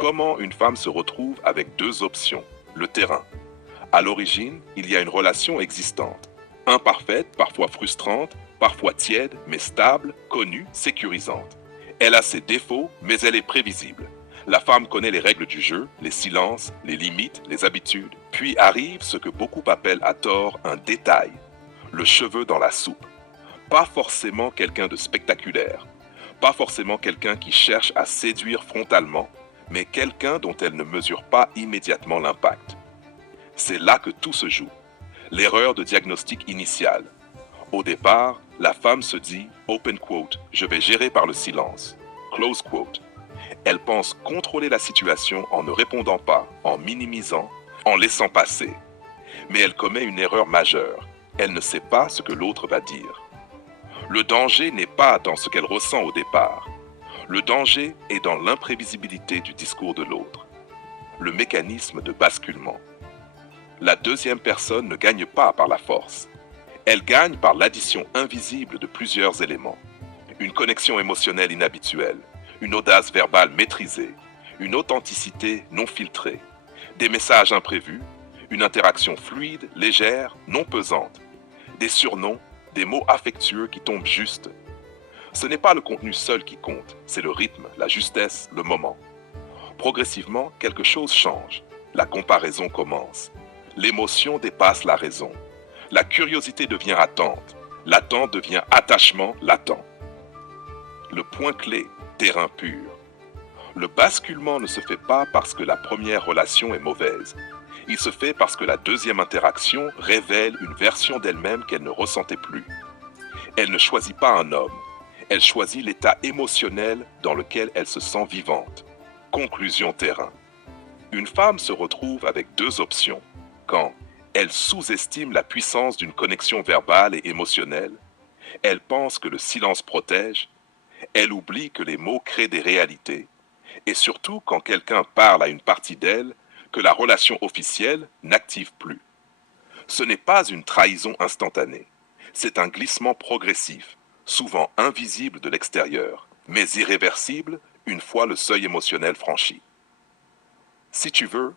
Comment une femme se retrouve avec deux options? Le terrain. À l'origine, il y a une relation existante. Imparfaite, parfois frustrante, parfois tiède, mais stable, connue, sécurisante. Elle a ses défauts, mais elle est prévisible. La femme connaît les règles du jeu, les silences, les limites, les habitudes. Puis arrive ce que beaucoup appellent à tort un détail. Le cheveu dans la soupe. Pas forcément quelqu'un de spectaculaire. Pas forcément quelqu'un qui cherche à séduire frontalement, mais quelqu'un dont elle ne mesure pas immédiatement l'impact. C'est là que tout se joue. L'erreur de diagnostic initial. Au départ, la femme se dit, open quote, je vais gérer par le silence, close quote. Elle pense contrôler la situation en ne répondant pas, en minimisant, en laissant passer. Mais elle commet une erreur majeure. Elle ne sait pas ce que l'autre va dire. Le danger n'est pas dans ce qu'elle ressent au départ. Le danger est dans l'imprévisibilité du discours de l'autre. Le mécanisme de basculement. La deuxième personne ne gagne pas par la force. Elle gagne par l'addition invisible de plusieurs éléments. Une connexion émotionnelle inhabituelle, une audace verbale maîtrisée, une authenticité non filtrée, des messages imprévus, une interaction fluide, légère, non pesante, des surnoms, des mots affectueux qui tombent juste. Ce n'est pas le contenu seul qui compte, c'est le rythme, la justesse, le moment. Progressivement, quelque chose change. La comparaison commence. L'émotion dépasse la raison. La curiosité devient attente. L'attente devient attachement latent. Le point clé, terrain pur. Le basculement ne se fait pas parce que la première relation est mauvaise. Il se fait parce que la deuxième interaction révèle une version d'elle-même qu'elle ne ressentait plus. Elle ne choisit pas un homme. Elle choisit l'état émotionnel dans lequel elle se sent vivante. Conclusion terrain. Une femme se retrouve avec deux options. Quand elle sous-estime la puissance d'une connexion verbale et émotionnelle, elle pense que le silence protège, elle oublie que les mots créent des réalités, et surtout quand quelqu'un parle à une partie d'elle que la relation officielle n'active plus. Ce n'est pas une trahison instantanée, c'est un glissement progressif, souvent invisible de l'extérieur, mais irréversible une fois le seuil émotionnel franchi. Si tu veux,